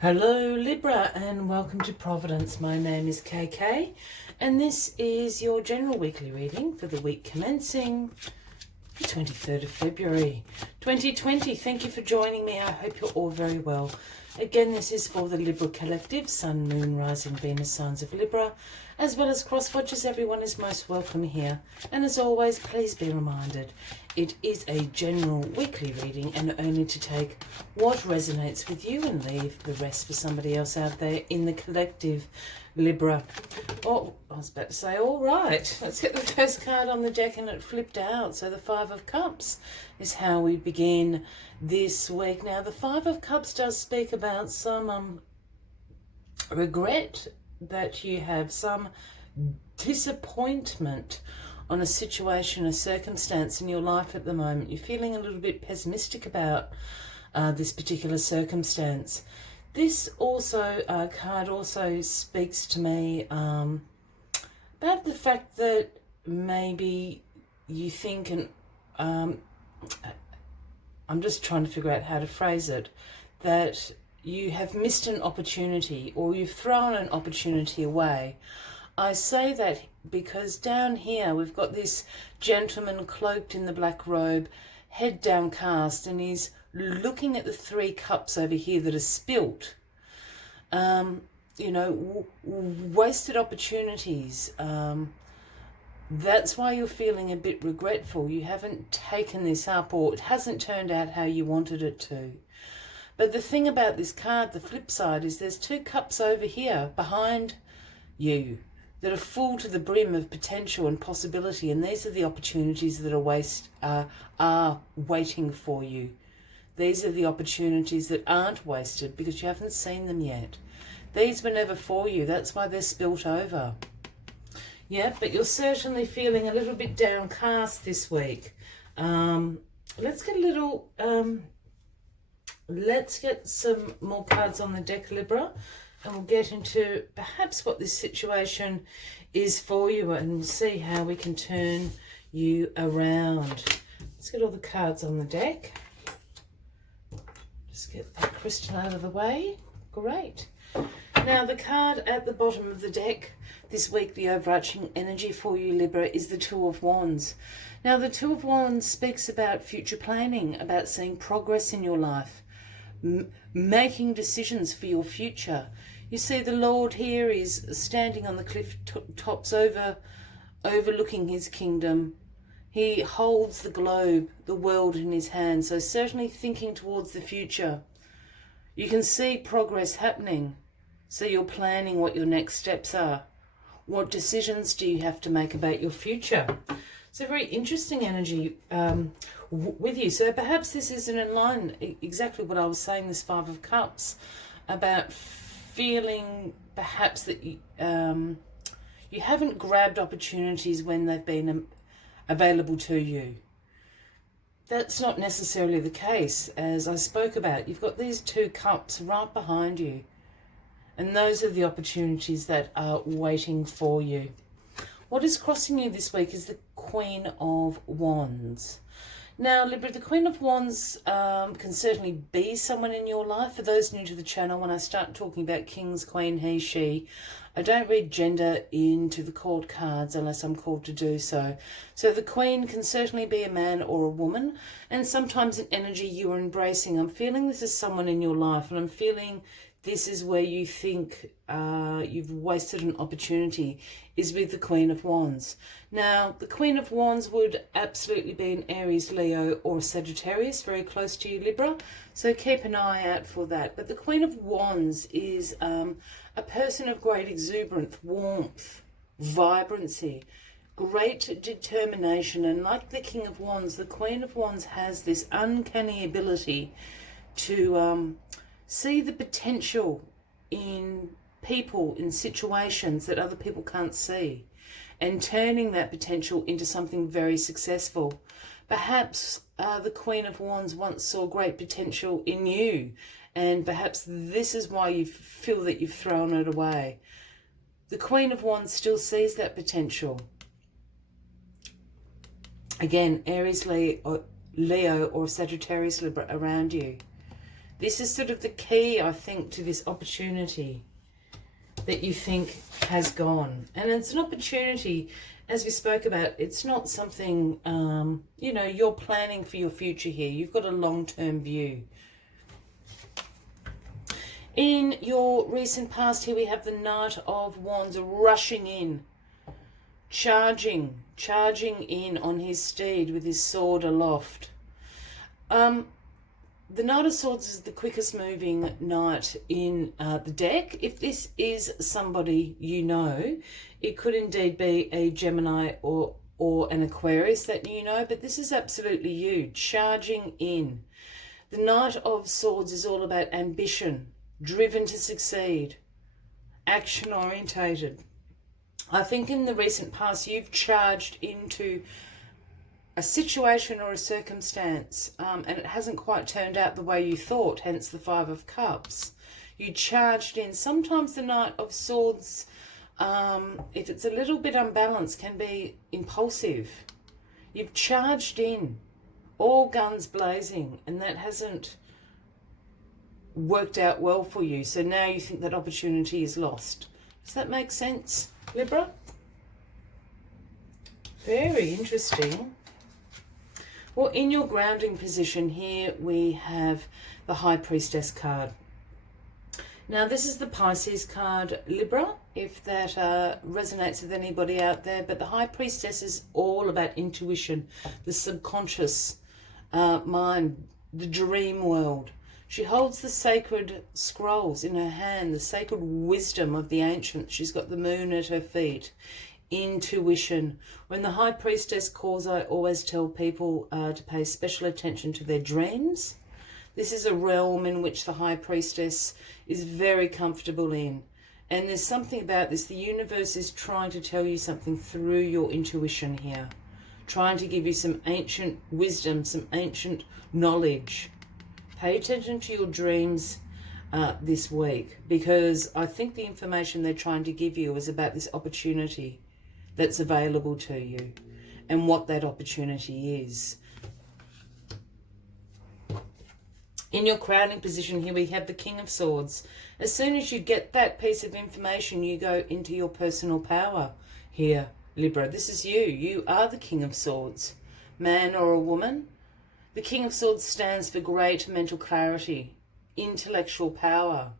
Hello Libra and welcome to Providence. My name is KK and this is your general weekly reading for the week commencing the 23rd of February 2020. Thank you for joining me. I hope you're all very well. Again, this is for the Libra Collective, Sun, Moon, Rising, Venus, signs of Libra, as well as cross-watchers. Everyone is most welcome here. And as always, please be reminded, it is a general weekly reading and only to take what resonates with you and leave the rest for somebody else out there in the collective, Libra. Oh, I was about to say, all right, let's get the first card on the deck, and it flipped out. So the Five of Cups is how we begin this week. Now, the Five of Cups does speak about some regret that you have, some disappointment on a situation, a circumstance in your life at the moment. You're feeling a little bit pessimistic about this particular circumstance. This also card also speaks to me about the fact that maybe you think, and I'm just trying to figure out how to phrase it, that you have missed an opportunity or you've thrown an opportunity away. I say that because down here we've got this gentleman cloaked in the black robe, head downcast, and he's looking at the three cups over here that are spilt. Wasted opportunities. That's why you're feeling a bit regretful. You haven't taken this up, or it hasn't turned out how you wanted it to. But the thing about this card, the flip side, is there's two cups over here behind you that are full to the brim of potential and possibility, and these are the opportunities that are waiting for you. These are the opportunities that aren't wasted because you haven't seen them yet. These were never for you. That's why they're spilt over. Yeah, but you're certainly feeling a little bit downcast this week. Let's get some more cards on the deck, Libra, and we'll get into perhaps what this situation is for you, and we'll see how we can turn you around. Let's get all the cards on the deck. Just get that crystal out of the way. Great. Now, the card at the bottom of the deck this week, the overarching energy for you, Libra, is the Two of Wands. Now, the Two of Wands speaks about future planning, about seeing progress in your life, making decisions for your future. You see, the Lord here is standing on the cliff tops overlooking his kingdom. He holds the globe, the world in his hand, so certainly thinking towards the future. You can see progress happening, so you're planning what your next steps are. What decisions do you have to make about your future? It's a very interesting energy with you. So perhaps this isn't in line exactly what I was saying, this Five of Cups, about feeling perhaps that you haven't grabbed opportunities when they've been available to you. That's not necessarily the case. As I spoke about, you've got these two cups right behind you, and those are the opportunities that are waiting for you. What is crossing you this week is the Queen of Wands. Now, Libra, the Queen of Wands can certainly be someone in your life. For those new to the channel, when I start talking about kings, queen, he, she, I don't read gender into the court cards unless I'm called to do so. So the Queen can certainly be a man or a woman, and sometimes an energy you are embracing. I'm feeling this is someone in your life, and I'm feeling this is where you think you've wasted an opportunity, is with the Queen of Wands. Now, the Queen of Wands would absolutely be an Aries, Leo, or Sagittarius, very close to you, Libra. So keep an eye out for that. But the Queen of Wands is a person of great exuberance, warmth, vibrancy, great determination. And like the King of Wands, the Queen of Wands has this uncanny ability to see the potential in people, in situations that other people can't see, and turning that potential into something very successful. Perhaps the Queen of Wands once saw great potential in you, and perhaps this is why you feel that you've thrown it away. The Queen of Wands still sees that potential. Again, Aries, Leo, or Sagittarius, Libra around you. This is sort of the key, I think, to this opportunity that you think has gone. And it's an opportunity, as we spoke about, it's not something, you know, you're planning for your future here. You've got a long-term view. In your recent past here, we have the Knight of Wands rushing in, charging in on his steed with his sword aloft. The Knight of Swords is the quickest moving knight in the deck. If this is somebody you know, it could indeed be a Gemini or an Aquarius that you know, but this is absolutely you, charging in. The Knight of Swords is all about ambition, driven to succeed, action orientated. I think in the recent past you've charged into a situation or a circumstance and it hasn't quite turned out the way you thought, hence the Five of Cups. You charged in. Sometimes the Knight of Swords, if it's a little bit unbalanced, can be impulsive. You've charged in, all guns blazing, and that hasn't worked out well for you. So now you think that opportunity is lost. Does that make sense, Libra? Very interesting. Well, in your grounding position here, we have the High Priestess card. Now, this is the Pisces card, Libra, if that resonates with anybody out there. But the High Priestess is all about intuition, the subconscious mind, the dream world. She holds the sacred scrolls in her hand, the sacred wisdom of the ancients. She's got the moon at her feet. Intuition. When the High Priestess calls, I always tell people to pay special attention to their dreams. This is a realm in which the High Priestess is very comfortable in. And there's something about this. The universe is trying to tell you something through your intuition here. Trying to give you some ancient wisdom, some ancient knowledge. Pay attention to your dreams this week, because I think the information they're trying to give you is about this opportunity that's available to you and what that opportunity is. In your crowning position here, we have the King of Swords. As soon as you get that piece of information, you go into your personal power here, Libra. This is you. You are the King of Swords, man or a woman. The King of Swords stands for great mental clarity, intellectual power.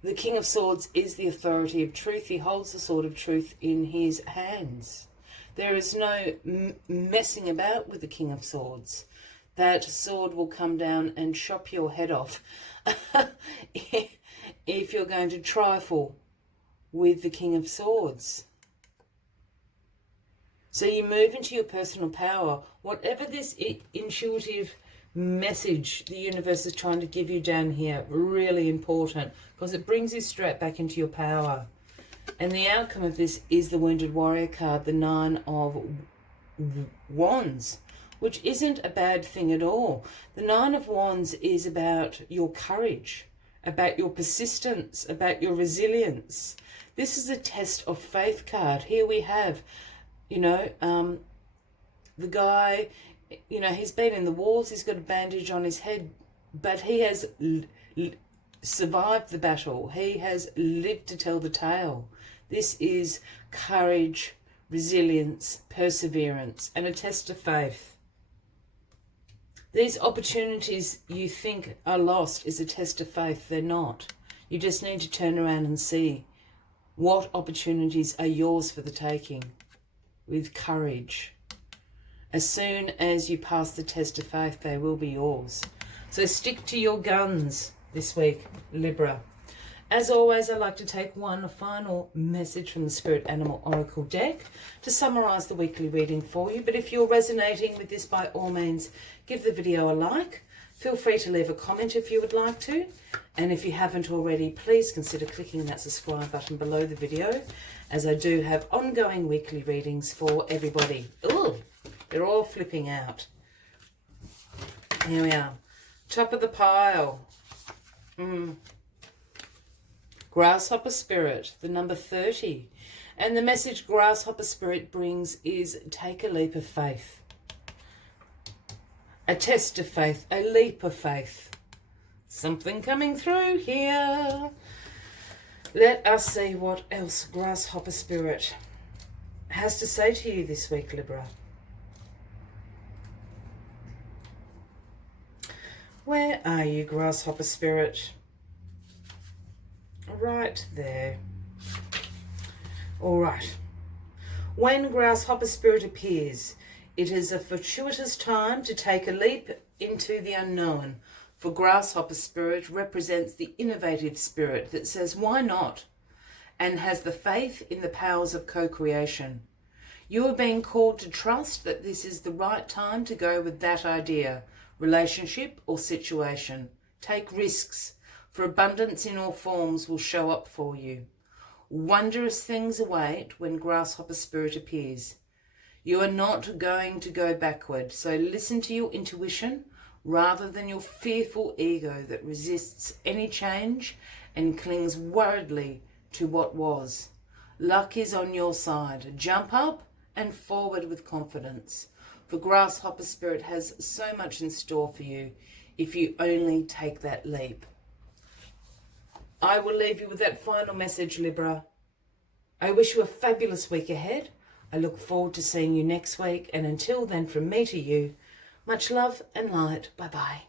The King of Swords is the authority of truth. He holds the sword of truth in his hands. There is no messing about with the King of Swords. That sword will come down and chop your head off if you're going to trifle with the King of Swords. So you move into your personal power. Whatever this intuitive message the universe is trying to give you down here, really important, because it brings you straight back into your power. And the outcome of this is the Wounded Warrior card, the Nine of Wands, which isn't a bad thing at all. The Nine of Wands is about your courage, about your persistence, about your resilience. This is a test of faith card. Here we have, you know, the guy, you know, he's been in the wars, he's got a bandage on his head, but he has survived the battle. He has lived to tell the tale. This is courage, resilience, perseverance, and a test of faith. These opportunities you think are lost is a test of faith. They're not. You just need to turn around and see what opportunities are yours for the taking with courage. As soon as you pass the test of faith, they will be yours. So stick to your guns this week, Libra. As always, I'd like to take one final message from the Spirit Animal Oracle deck to summarise the weekly reading for you. But if you're resonating with this, by all means, give the video a like. Feel free to leave a comment if you would like to. And if you haven't already, please consider clicking that subscribe button below the video, as I do have ongoing weekly readings for everybody. Ooh, they're all flipping out. Here we are. Top of the pile. Grasshopper Spirit, the number 30. And the message Grasshopper Spirit brings is take a leap of faith. A test of faith, a leap of faith. Something coming through here. Let us see what else Grasshopper Spirit has to say to you this week, Libra. Where are you, Grasshopper Spirit? Right there. All right. When Grasshopper Spirit appears, it is a fortuitous time to take a leap into the unknown. For Grasshopper Spirit represents the innovative spirit that says, why not? And has the faith in the powers of co-creation. You are being called to trust that this is the right time to go with that idea, relationship or situation. Take risks, for abundance in all forms will show up for you. Wondrous things await when Grasshopper Spirit appears. You are not going to go backward, so listen to your intuition rather than your fearful ego that resists any change and clings worriedly to what was. Luck is on your side. Jump up and forward with confidence, for Grasshopper Spirit has so much in store for you if you only take that leap. I will leave you with that final message, Libra. I wish you a fabulous week ahead. I look forward to seeing you next week, and until then, from me to you, much love and light. Bye-bye.